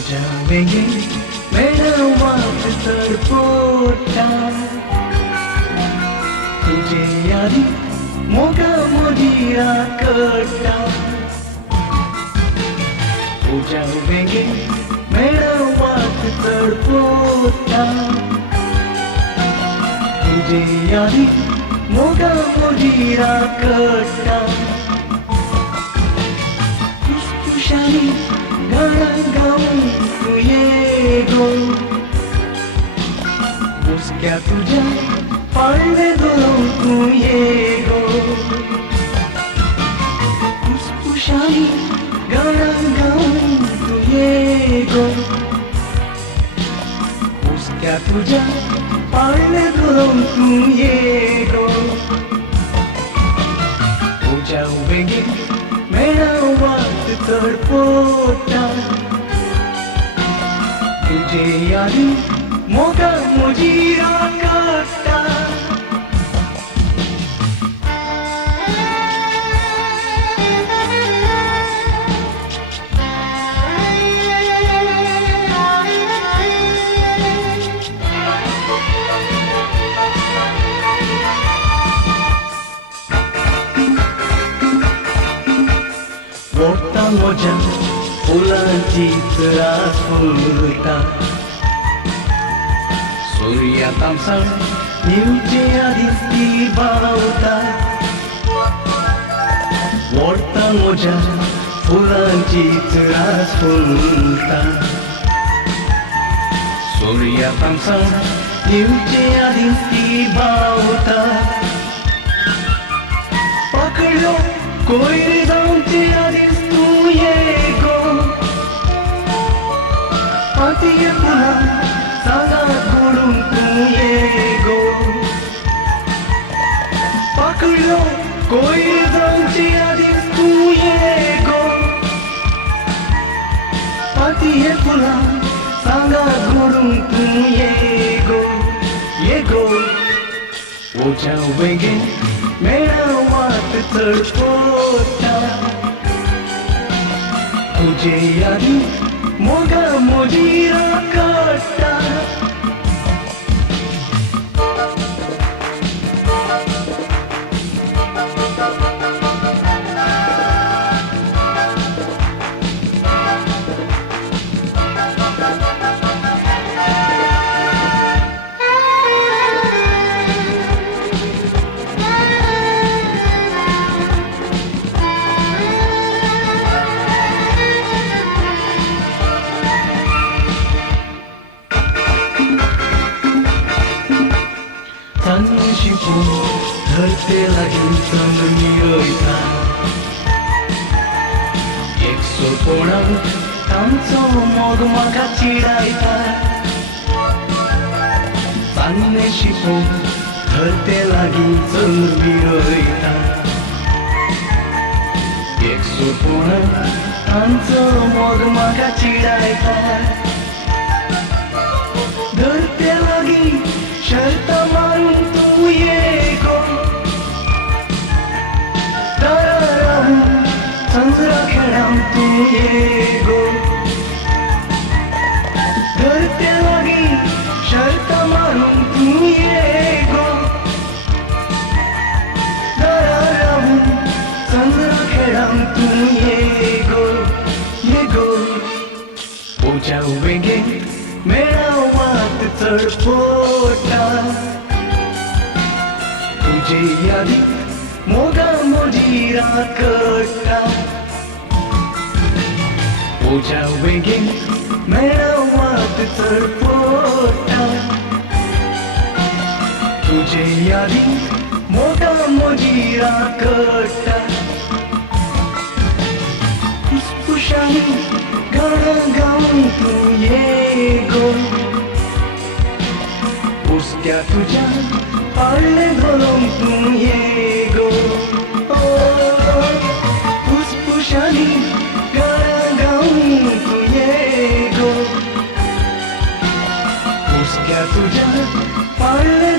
जावेंगे मेरा वाट तड़पोटा तुझे यारी मोगा मोजीरा कटा हो जावेंगे मेरा वाट तड़पोटा तुझे यारी मोगा मोजीरा कटा खुशखुशाली गाना गाऊं तू ये गो मुस्क्या तुझा पाळणे धरून तू ये गो खुशखुशाली गाना गाऊं तू ये गो मुस्क्या तुझा पाळणे धरून तू ये गो हो जाऊंगे मेरा वाट तड़पोटा तुझे यारी मोगा मोजीरा कटा मोठा मोजा फुलांची रास फुलता सूर्या तामसा निवचे आधीच ती बावता मोठा मोजा फुलांची रास फुलता सूर्या तामसा निवचे आधीच ती बावता पकड़ो कोई जाऊंचे आधीच तू ये गो पातीये पुन्हा सांगा घोडून तू ये गो पकडलो कोई जाऊंचे आधीच तू ये गो पातीये पुन्हा सांगा घोडून तू ये गो हो जावेंगे मेरा वाट तड़पोटा तुझे यारी मोगा मोजीरा कटा शिपो धरते लगी संगनी रोईता एक सोपोणा तांचो मोग म्हाका चिडायता सान्ने शिपो धरते लगी संगनी रोईता एक सोपोणा तांचो मोग म्हाका चिडायता धरते लगी शर्त मारून तू ये गो तारा संजरा खेळाम तू ये गो धरते लागी शर्त मारून तू ये गो तारा संजरा खेळाम तू ये गो हो जावेंगे मेरा वाट तड़पोटा तुझे यारी मोगा मोजीरा कटा हो जावेंगे मेरा वाट तड़पोटा तुझे यारी मोगा मोजीरा कटा खुशखुशाली गाना गाऊं तू ये गो मुस्क्या तुझा पाळणे धरून तू ये गो खुशखुशाली गाना गाऊं तू ये गो मुस्क्या तुझा पाळणे